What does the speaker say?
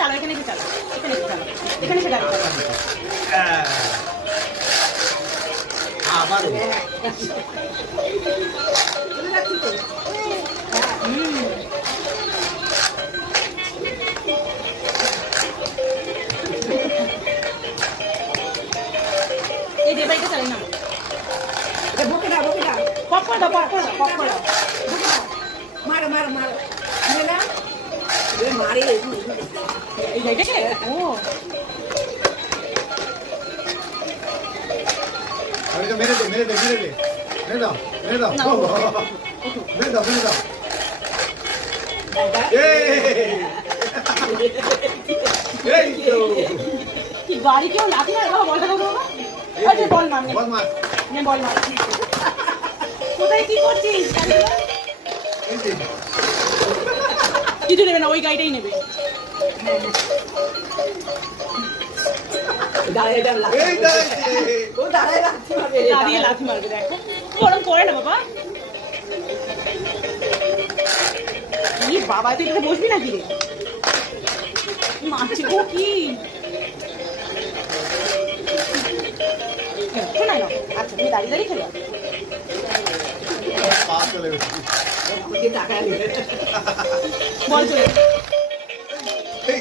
চালা, এখানে এসে চালা, এখানে এসে চালা, এখানে এসে দাঁড়া। আবারও এই যে বাইকটা চালাই না, বকে দাও, বকে দাও, পপ করে দাও, পপ করে দাও, পপ করে দাও। বকে দাও। মারো, মারো, মারো। মেরে দাও। এ মারে। এই জায়গাটাকে? ও আরে মেরে দে মেরে দে মেরে দে মেরে দাও মেরে দাও মেরে দাও মেরে দাও এই তো কি গাড়ি কেউ লাথি মারে বাবা, বলটা দাও বাবা। আচ্ছা বল মার, বল মার নে বল মার। কোথায় কি করছিস? এই যে কিছু নেবে না, ওই গাড়িটাই নেবে। দাঁড়ায় দাঁড়ায়। এই দাঁড়াই ও দাঁড়ায় রাখতে হবে। দাঁড়িয়ে লাথি মারবে, দেখো গরম করে না বাবা। কি বাবা, তুই এখানে বসবি নাকি রে? মারছে ও কি? শোনাই না, আচ্ছা তুমি দাঁড়িয়ে দাঁড়িয়ে খেলো। পা চলে গেছে ওকে টাকা নিয়ে। বল চলে। এই